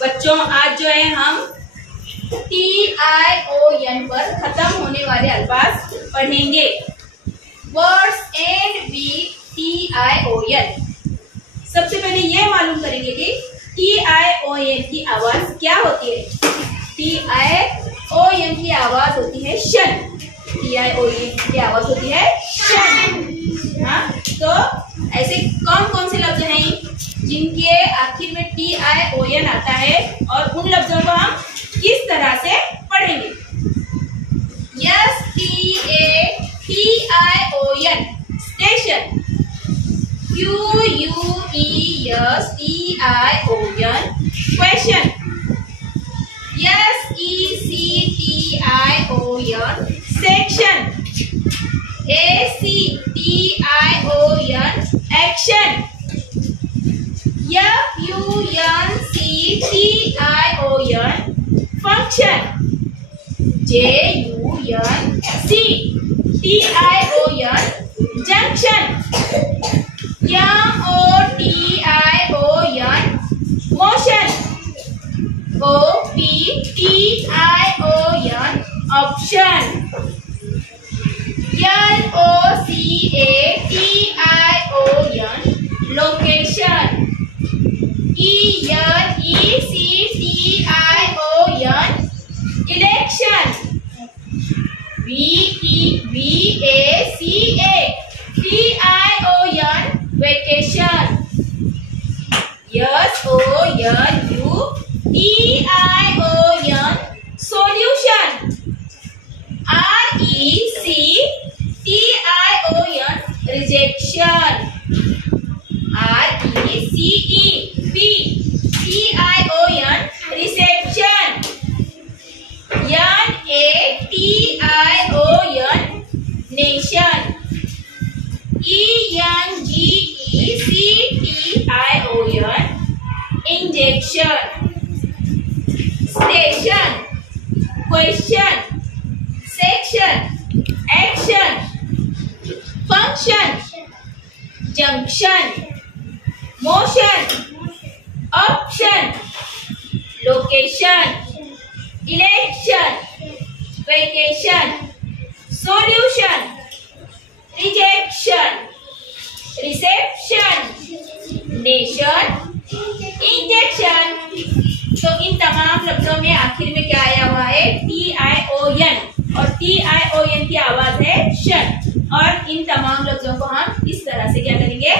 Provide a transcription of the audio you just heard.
बच्चों, आज जो है हम TION पर खत्म होने वाले अल्फाज पढ़ेंगे। Words and with TION। सबसे पहले ये मालूम करेंगे कि TION की आवाज क्या होती है। TION की आवाज होती है शन। TION की आवाज होती है शन। हाँ, तो ऐसे कौन कौन से लफ्ज हैं जिनके आखिर में TION आता है और उन लफ्जों को हम किस तरह से पढ़ेंगे। STATION station. QUESTION question. SECTION section. ACTION action. FUNCTION function. JUNCTION junction. MOTION motion. OPTION option. LOCATION location. ENECTION election. VACATION vacation. SOUNTION solution. RECTION rejection. RECEPTION reception. NATION nation. ENGECTION injection. Station question. Section action. Function junction. Motion option. Location election vacation solution rejection reception nation injection. तो इन तमाम लफ्जों में आखिर में क्या आया हुआ है? TION। और TION की आवाज है शन। और इन तमाम लफ्जों को हम इस तरह से क्या करेंगे?